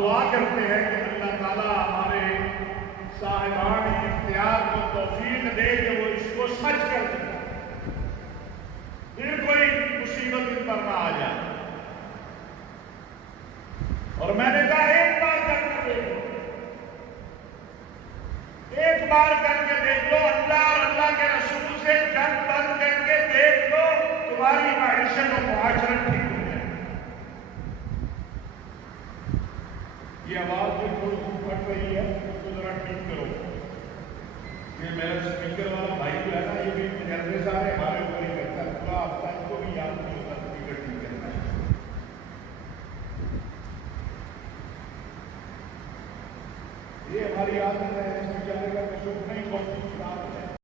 دعا کرتے ہیں کہ اللہ تعالیٰ ہمارے صاحبان اختیار کو توفیق دے کہ وہ اس کو سچ کر دیں، پھر کوئی مصیبت ان پر نہ آ جائے۔ اور میں نے کہا ایک بار کر کے دیکھو، ایک بار کر کے دیکھ لو، اللہ اور اللہ کے رسول سے جنگ بند کر کے دیکھ لو، تمہاری معیشت و معاشرت ٹھیک ہو جائے۔ یہ آواز جو تھوڑی سی پھٹ رہی ہے اس کو ذرا ٹھیک کرو، یہ میرا اسپیکر والا